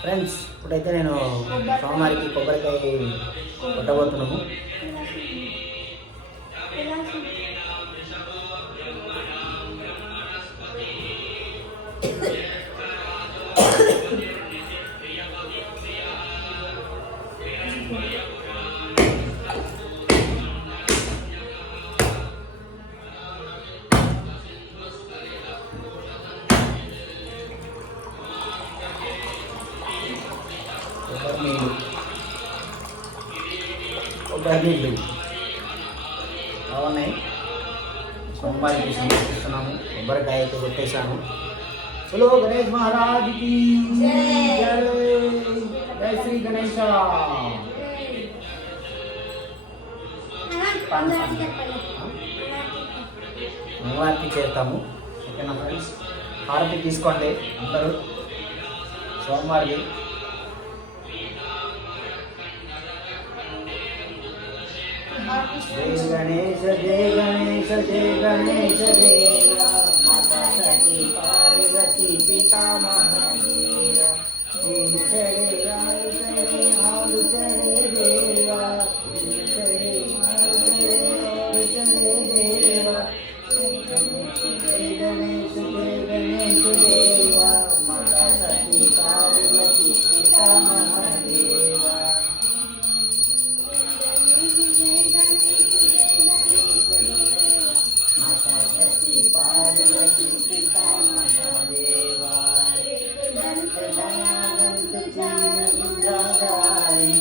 Friends, ఇప్పుడైతే నేను సోమవారికి కొబ్బరికాయ కొట్టబోతున్నాము. కొబ్బరి నీళ్ళు బాగున్నాయి. సోమవారికి సమర్పిస్తున్నాము. కొబ్బరికాయ అయితే కొట్టేశాను. చలో గణేష్ మహారాజ్కి జై శ్రీ గణేశ. మంగళారతి చేస్తాము. ఓకేనా ఫ్రెండ్స్? హారతి తీసుకోండి అందరూ. సోమవారికి జై గణేశ జై గణేశ జై గణేశ దేవ మాతా సతీ పార్వతీ పితామహ దేవ ఆలు చడే ఆలు చడే దేవ ఆలు చడే ఆలు చడే దేవ జై గణేశ దేవ మాతా సతీ పార్వతీ పితామహ దేవ. पार्वती पिता महादेवा दंत दयावंत चार भुजाधारी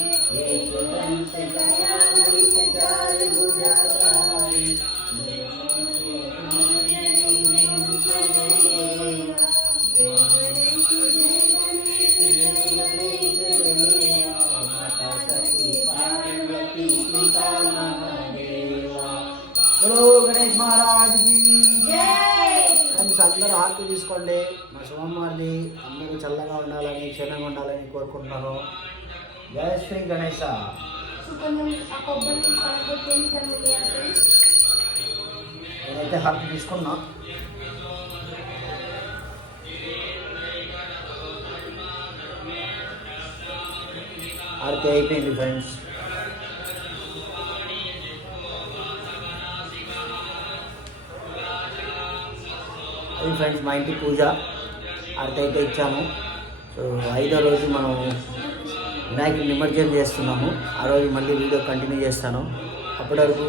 एक दंत दयावंत चार भुजाधारी माता सती पार्वती पिता महादेवा. बोलो गणेश महाराज की ఫ్రెండ్స్, అందరూ హారతి తీసుకోండి. మా సోమవారిని అందరూ చల్లగా ఉండాలని, క్షేమంగా ఉండాలని కోరుకుంటున్నాను. జై శ్రీ గణేశ. నేనైతే హారతి తీసుకున్నా. హారతి అయిపోయింది ఫ్రెండ్స్. అది ఫ్రెండ్స్ మా ఇంటి పూజ. హారతి అయితే ఇచ్చాము. సో 5వ రోజు మనం వినాయకుడిని నిమజ్జనం చేస్తున్నాము. ఆ రోజు మళ్ళీ వీడియో కంటిన్యూ చేస్తాను. అప్పటి వరకు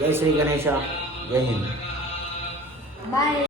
జై శ్రీ గణేశ. జై హింద్. బాయ్.